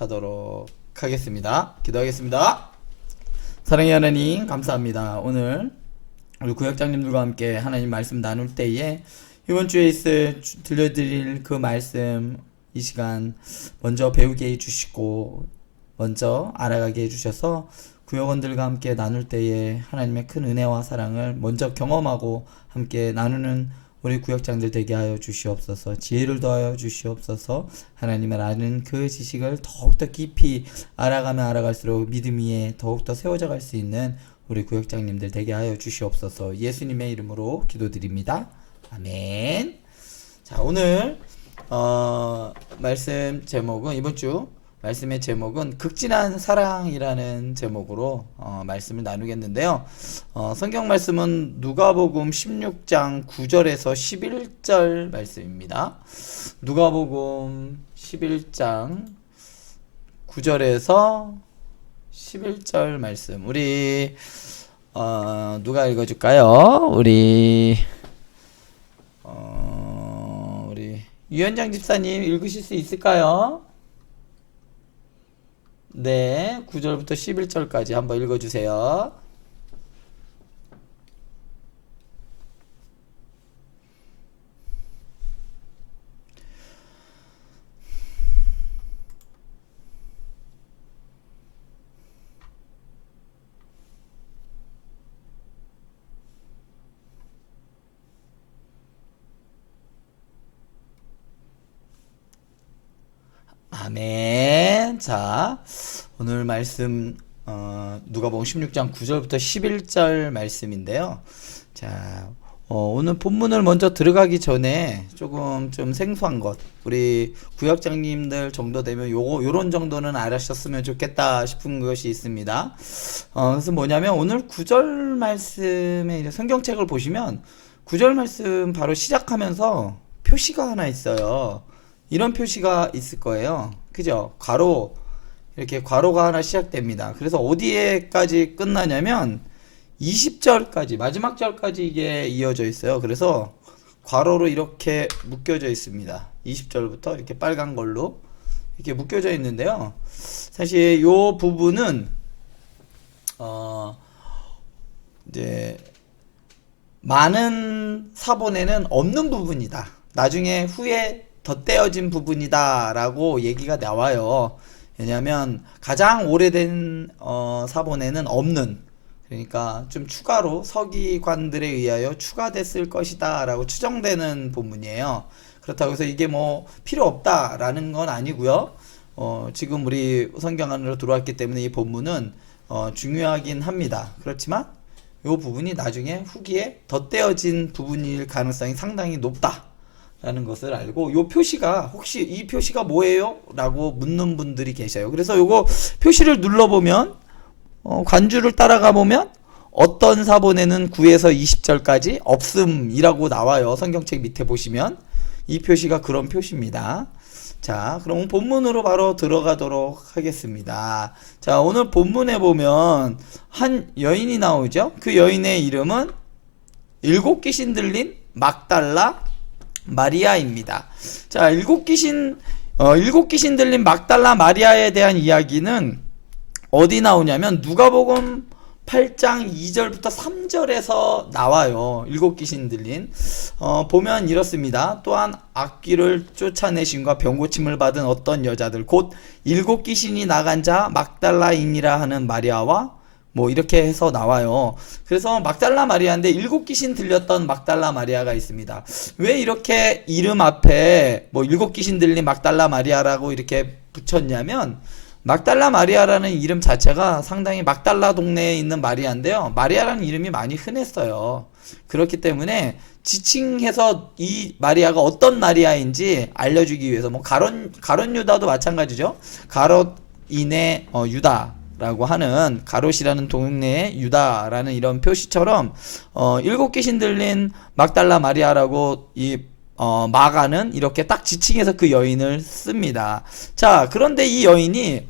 하도록 하겠습니다. 기도하겠습니다. 사랑의 하나님, 감사합니다. 오늘 우리 구역장님들과 함께 하나님 말씀 나눌 때에 이번 주에 들려드릴 그 말씀, 이 시간 먼저 배우게 해주시고 먼저 알아가게 해주셔서 구역원들과 함께 나눌 때에 하나님의 큰 은혜와 사랑을 먼저 경험하고 함께 나누는 우리 구역장들 되게 하여 주시옵소서. 지혜를 더하여 주시옵소서. 하나님을 아는 그 지식을 더욱더 깊이 알아가면 알아갈수록 믿음 위에 더욱더 세워져 갈 수 있는 우리 구역장님들 되게 하여 주시옵소서. 예수님의 이름으로 기도드립니다. 아멘. 자, 오늘 말씀 제목은, 이번 주 말씀의 제목은 극진한 사랑이라는 제목으로 말씀을 나누겠는데요. 성경 말씀은 누가복음 16장 9절에서 11절 말씀입니다. 누가복음 11장 9절에서 11절 말씀, 우리 누가 읽어줄까요? 우리 유현장 집사님 읽으실 수 있을까요? 네, 9절부터 11절까지 한번 읽어주세요. 아멘. 자, 오늘 말씀 누가복음 16장 9절부터 11절 말씀인데요. 자, 오늘 본문을 먼저 들어가기 전에 조금 좀 생소한 것, 우리 구역장님들 정도 되면 요런 정도는 알아셨으면 좋겠다 싶은 것이 있습니다. 그래서 뭐냐면 오늘 9절 말씀에 이제 성경책을 보시면 9절 말씀 바로 시작하면서 표시가 하나 있어요. 이런 표시가 있을 거예요. 그죠? 괄호, 이렇게 괄호가 하나 시작됩니다. 그래서 어디에까지 끝나냐면 20절까지, 마지막 절까지 이게 이어져 있어요. 그래서 괄호로 이렇게 묶여져 있습니다. 20절부터 이렇게 빨간 걸로 이렇게 묶여져 있는데요. 사실 이 부분은 이제 많은 사본에는 없는 부분이다. 나중에 후에 덧대어진 부분이다 라고 얘기가 나와요. 왜냐하면 가장 오래된 사본에는 없는, 그러니까 좀 추가로 서기관들에 의하여 추가됐을 것이다 라고 추정되는 본문이에요. 그렇다고 해서 이게 뭐 필요 없다 라는 건 아니고요. 지금 우리 성경 안으로 들어왔기 때문에 이 본문은 중요하긴 합니다. 그렇지만 이 부분이 나중에 후기에 덧대어진 부분일 가능성이 상당히 높다 라는 것을 알고, 요 표시가, 혹시 이 표시가 뭐예요? 라고 묻는 분들이 계셔요. 그래서 요거 표시를 눌러보면 관주를 따라가 보면 어떤 사본에는 9에서 20절까지 없음이라고 나와요. 성경책 밑에 보시면 이 표시가 그런 표시입니다. 자, 그럼 본문으로 바로 들어가도록 하겠습니다. 자, 오늘 본문에 보면 한 여인이 나오죠. 그 여인의 이름은 7 귀신 들린 막달라 마리아입니다. 자, 7 귀신 들린 막달라 마리아에 대한 이야기는 어디 나오냐면 누가복음 8장 2절부터 3절에서 나와요. 7 귀신 들린 보면 이렇습니다. 또한 악귀를 쫓아내심과 병고침을 받은 어떤 여자들 곧 7 귀신이 나간 자 막달라인이라 하는 마리아와 뭐 이렇게 해서 나와요. 그래서 막달라 마리아인데 7 귀신 들렸던 막달라 마리아가 있습니다. 왜 이렇게 이름 앞에 뭐 7 귀신 들린 막달라 마리아라고 이렇게 붙였냐면, 막달라 마리아라는 이름 자체가 상당히 막달라 동네에 있는 마리아인데요. 마리아라는 이름이 많이 흔했어요. 그렇기 때문에 지칭해서 이 마리아가 어떤 마리아인지 알려주기 위해서, 뭐 가롯 유다도 마찬가지죠. 가롯인의 유다 라고 하는, 가롯이라는 동네의 유다라는 이런 표시처럼 7 귀신 들린 막달라 마리아라고 이 마가는 이렇게 딱 지칭해서 그 여인을 씁니다. 자, 그런데 이 여인이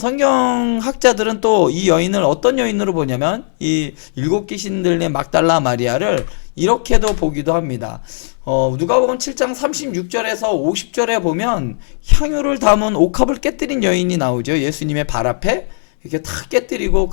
성경학자들은 또 이 여인을 어떤 여인으로 보냐면 이 7 귀신 들린 막달라 마리아를 이렇게도 보기도 합니다. 누가복음 7장 36절에서 50절에 보면 향유를 담은 옥합을 깨뜨린 여인이 나오죠. 예수님의 발 앞에 이렇게 탁 깨뜨리고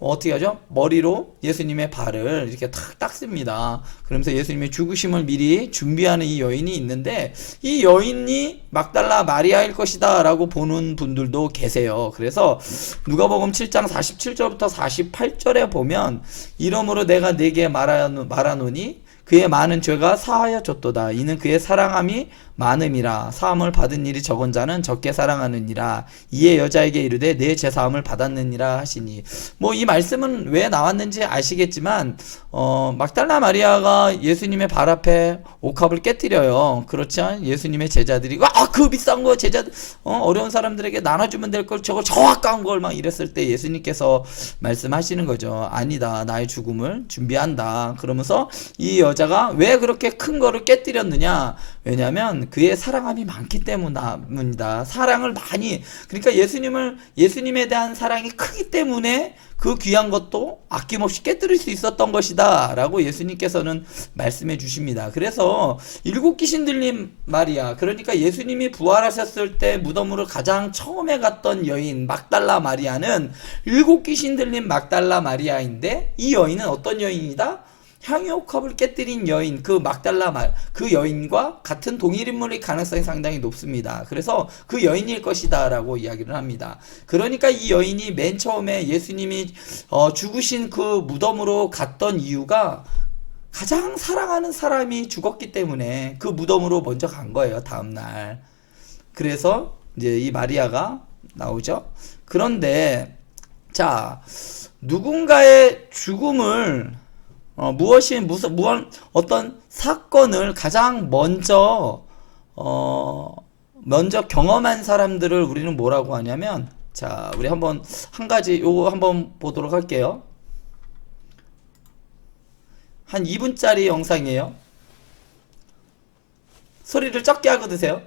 어떻게 하죠? 머리로 예수님의 발을 이렇게 탁 닦습니다. 그러면서 예수님의 죽으심을 미리 준비하는 이 여인이 있는데, 이 여인이 막달라 마리아일 것이다 라고 보는 분들도 계세요. 그래서 누가복음 7장 47절부터 48절에 보면, 이러므로 내가 네게 말하노니 그의 많은 죄가 사하여 줬도다. 이는 그의 사랑함이 많음이라. 사함을 받은 일이 적은 자는 적게 사랑하느니라. 이에 여자에게 이르되 내 제사함을 받았느니라 하시니. 뭐 이 말씀은 왜 나왔는지 아시겠지만 막달라 마리아가 예수님의 발 앞에 옥합을 깨뜨려요. 그렇죠? 예수님의 제자들이 그 비싼 거 제자들 어려운 사람들에게 나눠주면 될 걸 저거 저 아까운 걸 막 이랬을 때 예수님께서 말씀하시는 거죠. 아니다, 나의 죽음을 준비한다. 그러면서 이 여자가 왜 그렇게 큰 거를 깨뜨렸느냐? 왜냐하면 그의 사랑함이 많기 때문이다. 사랑을 많이, 그러니까 예수님에 대한 사랑이 크기 때문에 그 귀한 것도 아낌없이 깨뜨릴 수 있었던 것이다 라고 예수님께서는 말씀해 주십니다. 그래서 일곱 귀신 들린 마리아, 그러니까 예수님이 부활하셨을 때 무덤으로 가장 처음에 갔던 여인 막달라 마리아는 일곱 귀신 들린 막달라 마리아인데, 이 여인은 어떤 여인이다? 향유옥합을 깨뜨린 여인, 그 그 여인과 같은 동일 인물일 가능성이 상당히 높습니다. 그래서 그 여인일 것이다 라고 이야기를 합니다. 그러니까 이 여인이 맨 처음에 예수님이 죽으신 그 무덤으로 갔던 이유가 가장 사랑하는 사람이 죽었기 때문에 그 무덤으로 먼저 간 거예요, 다음날. 그래서 이제 이 마리아가 나오죠. 그런데 자, 누군가의 죽음을 어떤 사건을 가장 먼저 경험한 사람들을 우리는 뭐라고 하냐면, 자, 우리 한 가지 요거 한번 보도록 할게요. 한 2분짜리 영상이에요. 소리를 적게 하고 드세요.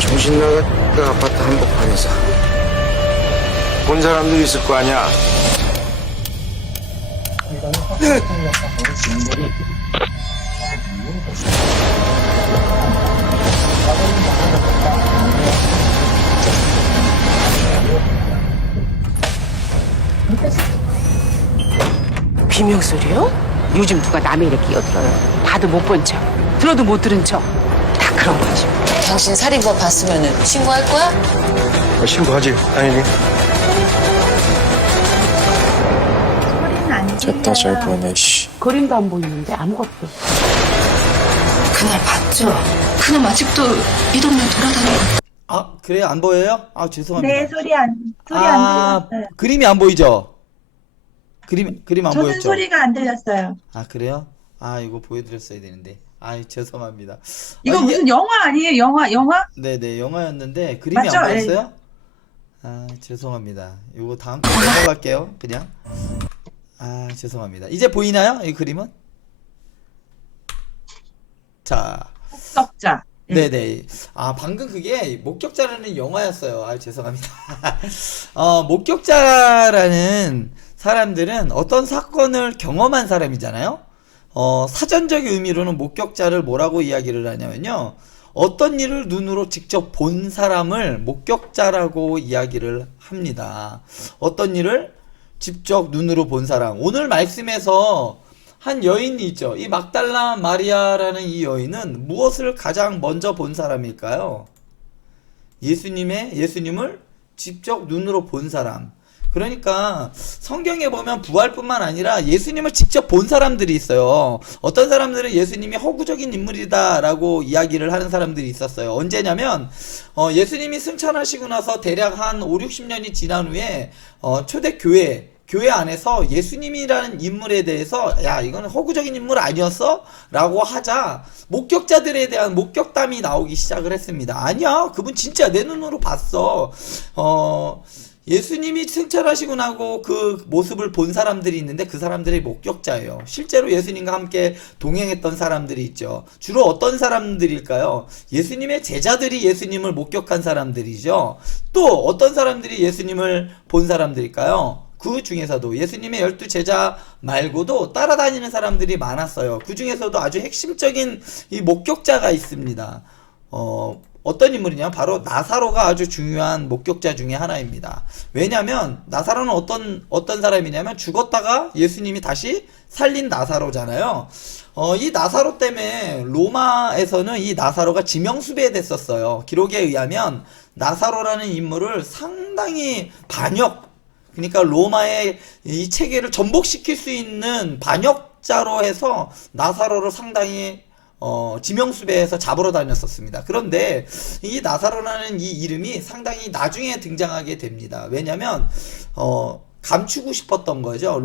정신 나갔다 아파트 한복판에서 본 사람들이 있을 거 아니야. 비명소리요? 요즘 누가 남의 일에 끼어들어요. 봐도 못 본 척, 들어도 못 들은 척, 다 그런 거지. 당신 살인범 봤으면 신고할 거야? 신고하지, 당연히. 됐다, 잘 보이네, 씨. 그림도 안 보이는데 아무것도. 그날 봤죠? 그놈 아직도 이 동네 돌아다니고. 그래요? 안 보여요? 죄송합니다. 네, 소리 안 들렸어요. 그림이 안 보이죠? 그림 안 저는 보였죠? 소리가 안 들렸어요. 그래요? 이거 보여드렸어야 되는데. 죄송합니다. 이거 무슨 영화 아니에요? 영화? 네네, 영화였는데 그림이 맞죠? 안 보였어요? 죄송합니다. 이거 다음 거 넘어갈게요. 그냥. 죄송합니다. 이제 보이나요? 이 그림은? 자. 목격자. 네네. 방금 그게 목격자라는 영화였어요. 죄송합니다. 목격자라는 사람들은 어떤 사건을 경험한 사람이잖아요. 사전적 의미로는 목격자를 뭐라고 이야기를 하냐면요, 어떤 일을 눈으로 직접 본 사람을 목격자라고 이야기를 합니다. 어떤 일을 직접 눈으로 본 사람. 오늘 말씀에서 한 여인이 있죠. 이 막달라 마리아라는 이 여인은 무엇을 가장 먼저 본 사람일까요? 예수님을 직접 눈으로 본 사람. 그러니까 성경에 보면 부활뿐만 아니라 예수님을 직접 본 사람들이 있어요. 어떤 사람들은 예수님이 허구적인 인물이다 라고 이야기를 하는 사람들이 있었어요. 언제냐면 예수님이 승천하시고 나서 대략 한 5, 60년이 지난 후에 교회 안에서 예수님이라는 인물에 대해서 이건 허구적인 인물 아니었어? 라고 하자 목격자들에 대한 목격담이 나오기 시작을 했습니다. 아니야, 그분 진짜 내 눈으로 봤어. 예수님이 승천하시고 나고 그 모습을 본 사람들이 있는데 그 사람들이 목격자예요. 실제로 예수님과 함께 동행했던 사람들이 있죠. 주로 어떤 사람들일까요? 예수님의 제자들이 예수님을 목격한 사람들이죠. 또 어떤 사람들이 예수님을 본 사람들일까요? 그 중에서도 예수님의 12 제자 말고도 따라다니는 사람들이 많았어요. 그 중에서도 아주 핵심적인 이 목격자가 있습니다. 어떤 인물이냐? 바로 나사로가 아주 중요한 목격자 중에 하나입니다. 왜냐하면 나사로는 어떤 사람이냐면 죽었다가 예수님이 다시 살린 나사로잖아요. 이 나사로 때문에 로마에서는 이 나사로가 지명수배됐었어요. 기록에 의하면 나사로라는 인물을 상당히 그러니까 로마의 이 체계를 전복시킬 수 있는 반역자로 해서 나사로를 상당히 지명수배해서 잡으러 다녔었습니다. 그런데 이 나사로라는 이 이름이 상당히 나중에 등장하게 됩니다. 왜냐면 감추고 싶었던 거죠.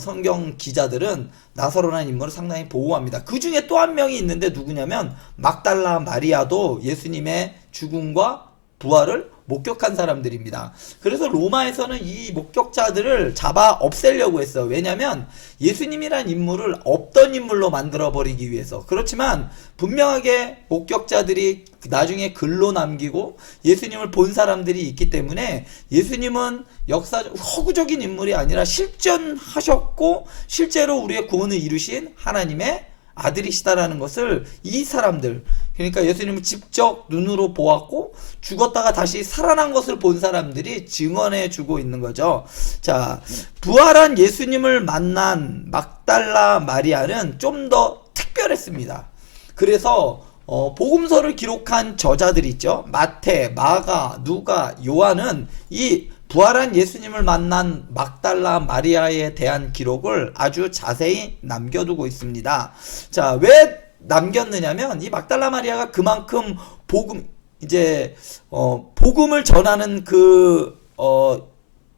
성경 기자들은 나사로라는 인물을 상당히 보호합니다. 그 중에 또 한 명이 있는데 누구냐면 막달라 마리아도 예수님의 죽음과 부활을 목격한 사람들입니다. 그래서 로마에서는 이 목격자들을 잡아 없애려고 했어요. 왜냐하면 예수님이란 인물을 없던 인물로 만들어버리기 위해서. 그렇지만 분명하게 목격자들이 나중에 글로 남기고 예수님을 본 사람들이 있기 때문에 예수님은 허구적인 인물이 아니라 실존하셨고 실제로 우리의 구원을 이루신 하나님의 아들이시다라는 것을 이 사람들, 그러니까 예수님을 직접 눈으로 보았고 죽었다가 다시 살아난 것을 본 사람들이 증언해 주고 있는 거죠. 자, 부활한 예수님을 만난 막달라 마리아는 좀 더 특별했습니다. 그래서 복음서를 기록한 저자들이 있죠. 마태, 마가, 누가, 요한은 이 부활한 예수님을 만난 막달라 마리아에 대한 기록을 아주 자세히 남겨두고 있습니다. 자, 왜 남겼느냐면 이 막달라 마리아가 그만큼 복음을 전하는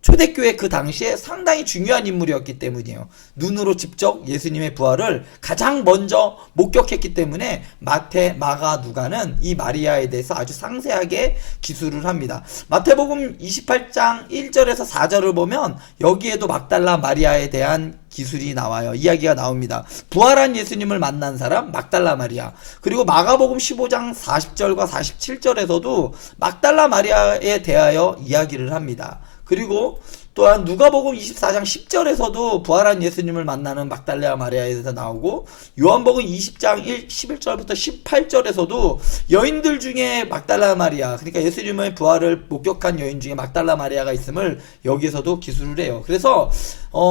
초대교회 그 당시에 상당히 중요한 인물이었기 때문이에요. 눈으로 직접 예수님의 부활을 가장 먼저 목격했기 때문에 마태, 마가, 누가는 이 마리아에 대해서 아주 상세하게 기술을 합니다. 마태복음 28장 1절에서 4절을 보면 여기에도 막달라 마리아에 대한 기술이 나와요. 이야기가 나옵니다. 부활한 예수님을 만난 사람 막달라 마리아. 그리고 마가복음 15장 40절과 47절에서도 막달라 마리아에 대하여 이야기를 합니다. 그리고 또한 누가복음 24장 10절에서도 부활한 예수님을 만나는 막달라 마리아에 대해서 나오고 요한복음 20장 11절부터 18절에서도 여인들 중에 막달라 마리아, 그러니까 예수님의 부활을 목격한 여인 중에 막달라 마리아가 있음을 여기에서도 기술을 해요. 그래서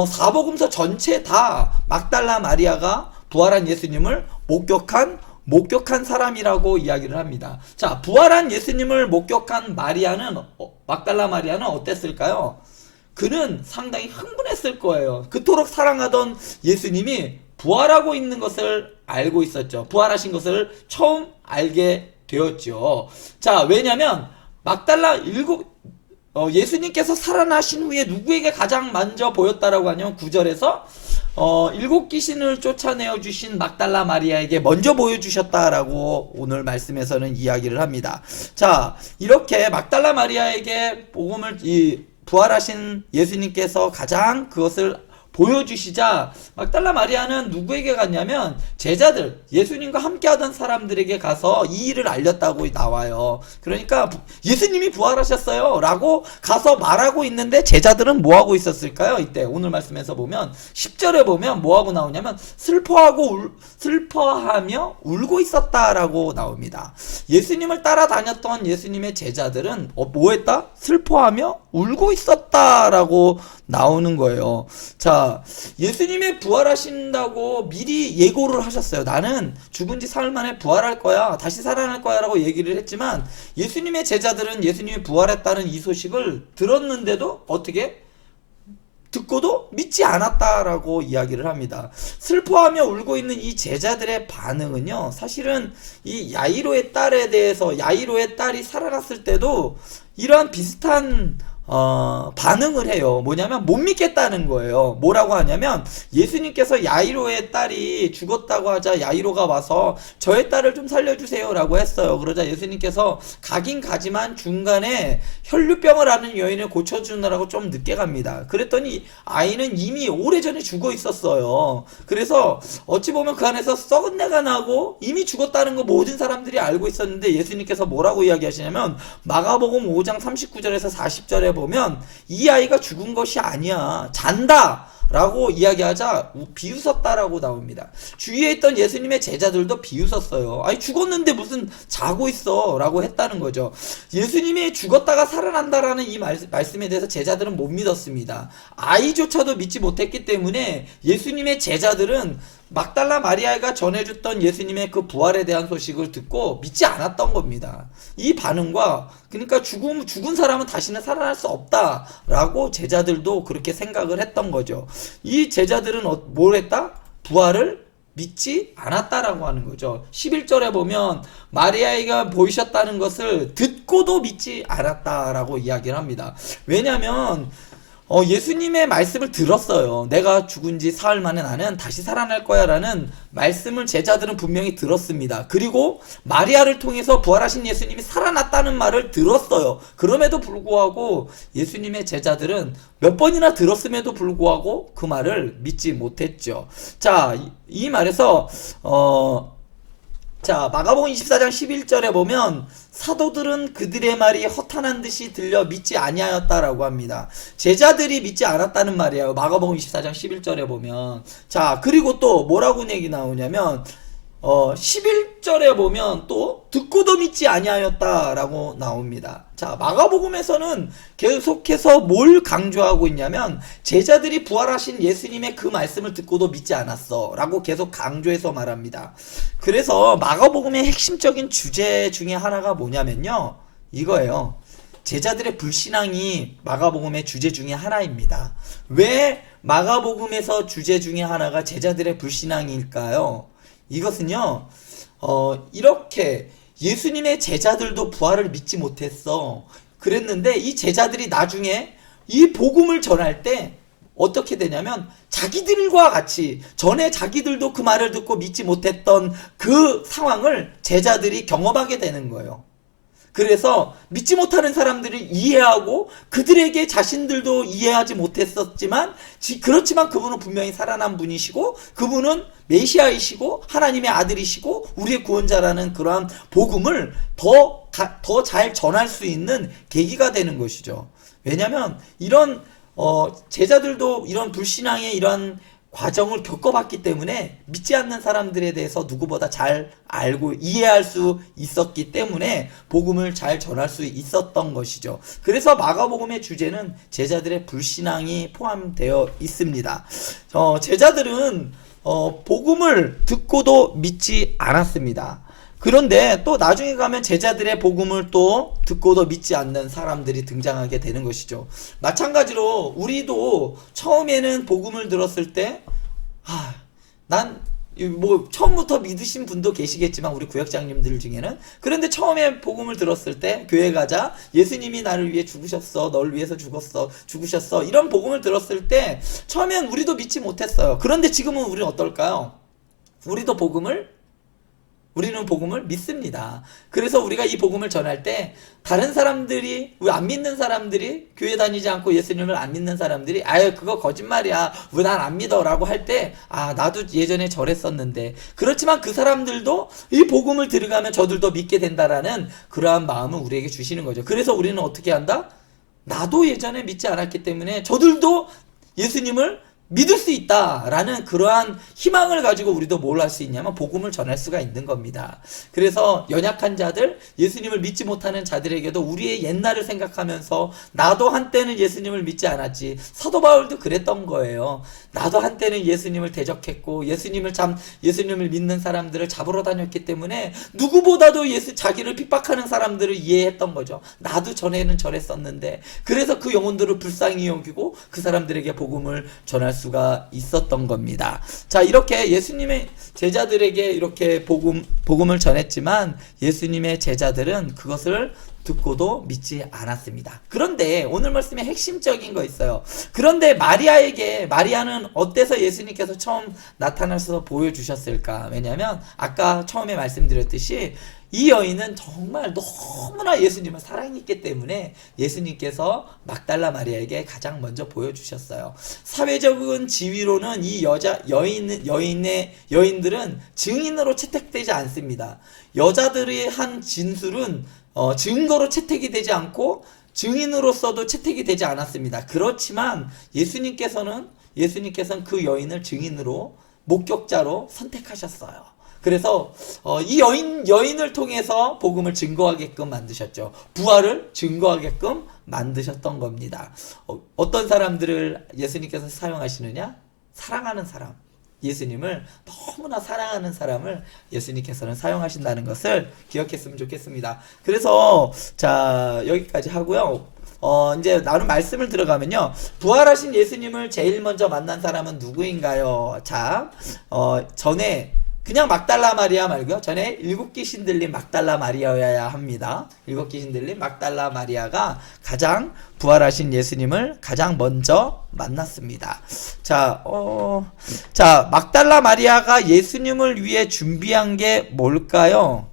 사복음서 전체 다 막달라 마리아가 부활한 예수님을 목격한 사람이라고 이야기를 합니다. 자, 부활한 예수님을 목격한 막달라 마리아는 어땠을까요? 그는 상당히 흥분했을 거예요. 그토록 사랑하던 예수님이 부활하고 있는 것을 알고 있었죠. 부활하신 것을 처음 알게 되었죠. 자, 왜냐면 예수님께서 살아나신 후에 누구에게 가장 먼저 보였다라고 하냐면 9절에서 7 귀신을 쫓아내어 주신 막달라 마리아에게 먼저 보여주셨다라고 오늘 말씀에서는 이야기를 합니다. 자, 이렇게 막달라 마리아에게 부활하신 예수님께서 가장 그것을 보여주시자 막달라 마리아는 누구에게 갔냐면 제자들, 예수님과 함께하던 사람들에게 가서 이 일을 알렸다고 나와요. 그러니까 예수님이 부활하셨어요 라고 가서 말하고 있는데 제자들은 뭐하고 있었을까요? 이때 오늘 말씀에서 보면 10절에 보면 뭐하고 나오냐면 슬퍼하며 울고 있었다라고 나옵니다. 예수님을 따라다녔던 예수님의 제자들은 뭐했다? 슬퍼하며 울고 있었다라고 나오는 거예요. 자, 예수님의 부활하신다고 미리 예고를 하셨어요. 나는 죽은 지 사흘 만에 부활할 거야, 다시 살아날 거야 라고 얘기를 했지만 예수님의 제자들은 예수님이 부활했다는 이 소식을 들었는데도 어떻게? 듣고도 믿지 않았다라고 이야기를 합니다. 슬퍼하며 울고 있는 이 제자들의 반응은요, 사실은 이 야이로의 딸에 대해서, 야이로의 딸이 살아났을 때도 이러한 비슷한 반응을 해요. 뭐냐면 못 믿겠다는 거예요. 뭐라고 하냐면 예수님께서 야이로의 딸이 죽었다고 하자 야이로가 와서 저의 딸을 좀 살려주세요 라고 했어요. 그러자 예수님께서 가긴 가지만 중간에 혈류병을 앓는 여인을 고쳐주느라고 좀 늦게 갑니다. 그랬더니 아이는 이미 오래전에 죽어 있었어요. 그래서 어찌 보면 그 안에서 썩은 내가 나고 이미 죽었다는 거 모든 사람들이 알고 있었는데 예수님께서 뭐라고 이야기하시냐면 마가복음 5장 39절에서 40절에 보면 이 아이가 죽은 것이 아니야. 잔다! 라고 이야기하자 비웃었다라고 나옵니다. 주위에 있던 예수님의 제자들도 비웃었어요. 아니 죽었는데 무슨 자고 있어 라고 했다는 거죠. 예수님이 죽었다가 살아난다라는 이 말씀에 대해서 제자들은 못 믿었습니다. 아이조차도 믿지 못했기 때문에 예수님의 제자들은 막달라 마리아가 전해줬던 예수님의 그 부활에 대한 소식을 듣고 믿지 않았던 겁니다. 이 반응과 그러니까 죽은 사람은 다시는 살아날 수 없다라고 제자들도 그렇게 생각을 했던 거죠. 이 제자들은 뭘 했다? 부활을 믿지 않았다라고 하는 거죠. 11절에 보면 마리아가 보이셨다는 것을 듣고도 믿지 않았다라고 이야기를 합니다. 왜냐하면 예수님의 말씀을 들었어요. 내가 죽은 지 사흘 만에 나는 다시 살아날 거야 라는 말씀을 제자들은 분명히 들었습니다. 그리고 마리아를 통해서 부활하신 예수님이 살아났다는 말을 들었어요. 그럼에도 불구하고 예수님의 제자들은 몇 번이나 들었음에도 불구하고 그 말을 믿지 못했죠. 자, 이 말에서 마가복음 24장 11절에 보면 사도들은 그들의 말이 허탄한 듯이 들려 믿지 아니하였다라고 합니다. 제자들이 믿지 않았다는 말이에요. 마가복음 24장 11절에 보면. 자, 그리고 또 뭐라고 얘기 나오냐면 11절에 보면 또 듣고도 믿지 아니하였다라고 나옵니다. 자, 마가복음에서는 계속해서 뭘 강조하고 있냐면 제자들이 부활하신 예수님의 그 말씀을 듣고도 믿지 않았어 라고 계속 강조해서 말합니다. 그래서 마가복음의 핵심적인 주제 중에 하나가 뭐냐면요, 이거예요. 제자들의 불신앙이 마가복음의 주제 중에 하나입니다. 왜 마가복음에서 주제 중에 하나가 제자들의 불신앙일까요? 이것은요, 이렇게 예수님의 제자들도 부활을 믿지 못했어. 그랬는데 이 제자들이 나중에 이 복음을 전할 때 어떻게 되냐면 자기들과 같이 전에 자기들도 그 말을 듣고 믿지 못했던 그 상황을 제자들이 경험하게 되는 거예요. 그래서 믿지 못하는 사람들을 이해하고 그들에게 자신들도 이해하지 못했었지만 그렇지만 그분은 분명히 살아난 분이시고 그분은 메시아이시고 하나님의 아들이시고 우리의 구원자라는 그러한 복음을 더 잘 전할 수 있는 계기가 되는 것이죠. 왜냐하면 이런 제자들도 이런 불신앙의 이런 과정을 겪어봤기 때문에 믿지 않는 사람들에 대해서 누구보다 잘 알고 이해할 수 있었기 때문에 복음을 잘 전할 수 있었던 것이죠. 그래서 마가복음의 주제는 제자들의 불신앙이 포함되어 있습니다. 제자들은 복음을 듣고도 믿지 않았습니다. 그런데 또 나중에 가면 제자들의 복음을 또 듣고도 믿지 않는 사람들이 등장하게 되는 것이죠. 마찬가지로 우리도 처음에는 복음을 들었을 때 난 뭐 처음부터 믿으신 분도 계시겠지만 우리 구역장님들 중에는, 그런데 처음에 복음을 들었을 때 교회 가자, 예수님이 나를 위해 죽으셨어, 널 위해서 죽으셨어, 이런 복음을 들었을 때 처음엔 우리도 믿지 못했어요. 그런데 지금은 우리는 어떨까요? 우리는 복음을 믿습니다. 그래서 우리가 이 복음을 전할 때 다른 사람들이, 안 믿는 사람들이, 교회 다니지 않고 예수님을 안 믿는 사람들이 아유 그거 거짓말이야, 왜 난 안 믿어 라고 할 때 나도 예전에 저랬었는데, 그렇지만 그 사람들도 이 복음을 들어가면 저들도 믿게 된다라는 그러한 마음을 우리에게 주시는 거죠. 그래서 우리는 어떻게 한다? 나도 예전에 믿지 않았기 때문에 저들도 예수님을 믿을 수 있다라는 그러한 희망을 가지고 우리도 뭘 할 수 있냐면 복음을 전할 수가 있는 겁니다. 그래서 연약한 자들, 예수님을 믿지 못하는 자들에게도 우리의 옛날을 생각하면서 나도 한때는 예수님을 믿지 않았지, 사도 바울도 그랬던 거예요. 나도 한때는 예수님을 대적했고 예수님을 믿는 사람들을 잡으러 다녔기 때문에 누구보다도 자기를 핍박하는 사람들을 이해했던 거죠. 나도 전에는 저랬었는데, 그래서 그 영혼들을 불쌍히 여기고 그 사람들에게 복음을 전할 수가 있었던 겁니다. 자, 이렇게 예수님의 제자들에게 이렇게 복음을 전했지만 예수님의 제자들은 그것을 듣고도 믿지 않았습니다. 그런데 오늘 말씀에 핵심적인 거 있어요. 그런데 마리아는 어때서 예수님께서 처음 나타나서 보여주셨을까? 왜냐하면 아까 처음에 말씀드렸듯이 이 여인은 정말 너무나 예수님을 사랑했기 때문에 예수님께서 막달라 마리아에게 가장 먼저 보여주셨어요. 사회적인 지위로는 이 여인들은 증인으로 채택되지 않습니다. 여자들이 한 진술은 증거로 채택이 되지 않고 증인으로서도 채택이 되지 않았습니다. 그렇지만 예수님께서는 그 여인을 증인으로 목격자로 선택하셨어요. 그래서 이 여인을 통해서 복음을 증거하게끔 만드셨죠. 부활을 증거하게끔 만드셨던 겁니다. 어떤 사람들을 예수님께서 사용하시느냐? 사랑하는 사람. 예수님을 너무나 사랑하는 사람을 예수님께서는 사용하신다는 것을 기억했으면 좋겠습니다. 그래서 자 여기까지 하고요. 이제 나눈 말씀을 들어가면요. 부활하신 예수님을 제일 먼저 만난 사람은 누구인가요? 자, 전에 그냥 막달라 마리아 말고요. 전에 7 귀신 들린 막달라 마리아여야 합니다. 7 귀신 들린 막달라 마리아가 가장 부활하신 예수님을 가장 먼저 만났습니다. 자, 막달라 마리아가 예수님을 위해 준비한 게 뭘까요?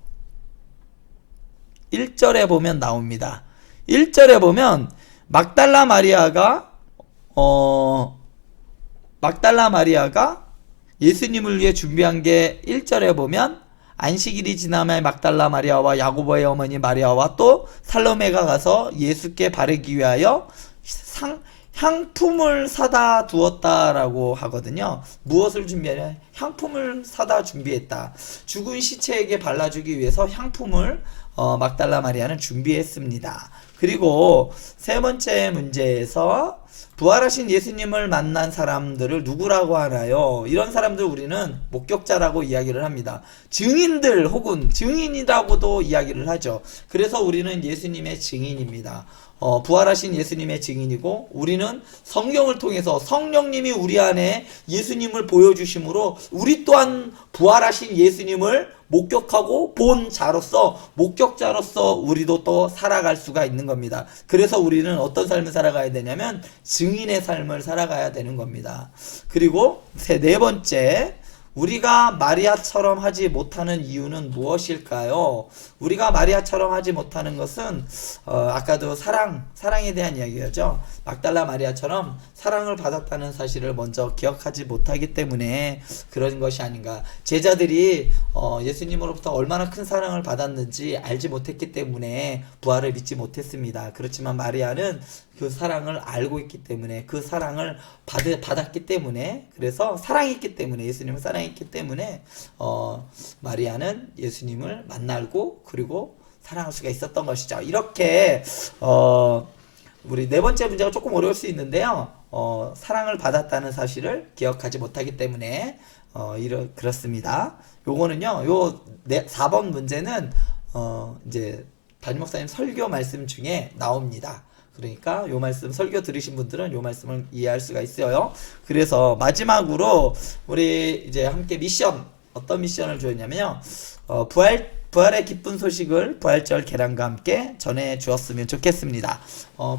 1절에 보면 나옵니다. 1절에 보면 막달라 마리아가 예수님을 위해 준비한 게 1절에 보면 안식일이 지나면 막달라 마리아와 야고보의 어머니 마리아와 또 살로메가 가서 예수께 바르기 위하여 향품을 사다 두었다라고 하거든요. 무엇을 준비하냐? 향품을 사다 준비했다. 죽은 시체에게 발라주기 위해서 향품을 막달라 마리아는 준비했습니다. 그리고 세 번째 문제에서 부활하신 예수님을 만난 사람들을 누구라고 하나요? 이런 사람들 우리는 목격자라고 이야기를 합니다. 증인들 혹은 증인이라고도 이야기를 하죠. 그래서 우리는 예수님의 증인입니다. 부활하신 예수님의 증인이고 우리는 성경을 통해서 성령님이 우리 안에 예수님을 보여주심으로 우리 또한 부활하신 예수님을 목격하고 본 자로서 목격자로서 우리도 또 살아갈 수가 있는 겁니다. 그래서 우리는 어떤 삶을 살아가야 되냐면 증인의 삶을 살아가야 되는 겁니다. 그리고 네 번째, 우리가 마리아처럼 하지 못하는 이유는 무엇일까요? 우리가 마리아처럼 하지 못하는 것은 아까도 사랑에 대한 이야기였죠. 막달라 마리아처럼 사랑을 받았다는 사실을 먼저 기억하지 못하기 때문에 그런 것이 아닌가. 제자들이 예수님으로부터 얼마나 큰 사랑을 받았는지 알지 못했기 때문에 부활을 믿지 못했습니다. 그렇지만 마리아는 그 사랑을 알고 있기 때문에 그 사랑을 받았기 때문에 그래서 사랑했기 때문에 예수님을 사랑했기 때문에 마리아는 예수님을 만나고 그리고 사랑할 수가 있었던 것이죠. 이렇게 우리 네 번째 문제가 조금 어려울 수 있는데요. 사랑을 받았다는 사실을 기억하지 못하기 때문에 그렇습니다. 요거는요. 4번 문제는 이제 담임 목사님 설교 말씀 중에 나옵니다. 그러니까 요 말씀 설교 들으신 분들은 요 말씀을 이해할 수가 있어요. 그래서 마지막으로 우리 이제 함께 어떤 미션을 주었냐면요. 부활의 기쁜 소식을 부활절 계란과 함께 전해 주었으면 좋겠습니다.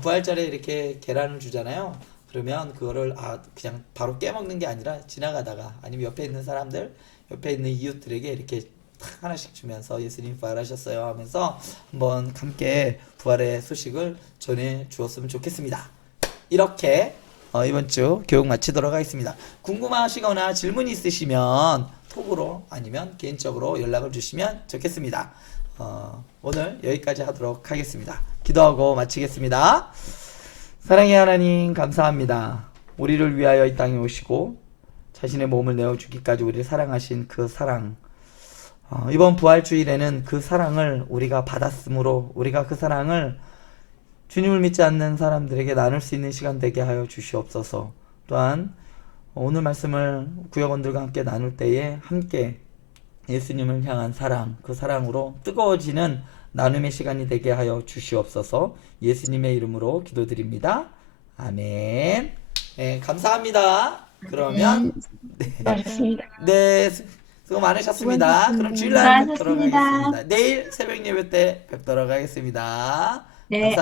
부활절에 이렇게 계란을 주잖아요. 그러면 그거를 그냥 바로 깨먹는 게 아니라 지나가다가 아니면 옆에 있는 사람들, 옆에 있는 이웃들에게 이렇게 하나씩 주면서 예수님 부활하셨어요 하면서 한번 함께 부활의 소식을 전해 주었으면 좋겠습니다. 이렇게 이번 주 교육 마치도록 하겠습니다. 궁금하시거나 질문이 있으시면 톡으로 아니면 개인적으로 연락을 주시면 좋겠습니다. 오늘 여기까지 하도록 하겠습니다. 기도하고 마치겠습니다. 사랑의 하나님 감사합니다. 우리를 위하여 이 땅에 오시고 자신의 몸을 내어주기까지 우리를 사랑하신 그 사랑, 이번 부활주일에는 그 사랑을 우리가 받았으므로 우리가 그 사랑을 주님을 믿지 않는 사람들에게 나눌 수 있는 시간 되게 하여 주시옵소서. 또한 오늘 말씀을 구역원들과 함께 나눌 때에 함께 예수님을 향한 사랑, 그 사랑으로 뜨거워지는 나눔의 시간이 되게 하여 주시옵소서. 예수님의 이름으로 기도드립니다. 아멘. 네, 감사합니다. 그러면 네. 수고 많으셨습니다. 그럼 주일날 뵙도록 수고하셨습니다. 하겠습니다. 내일 새벽 예배 때 뵙도록 하겠습니다. 네.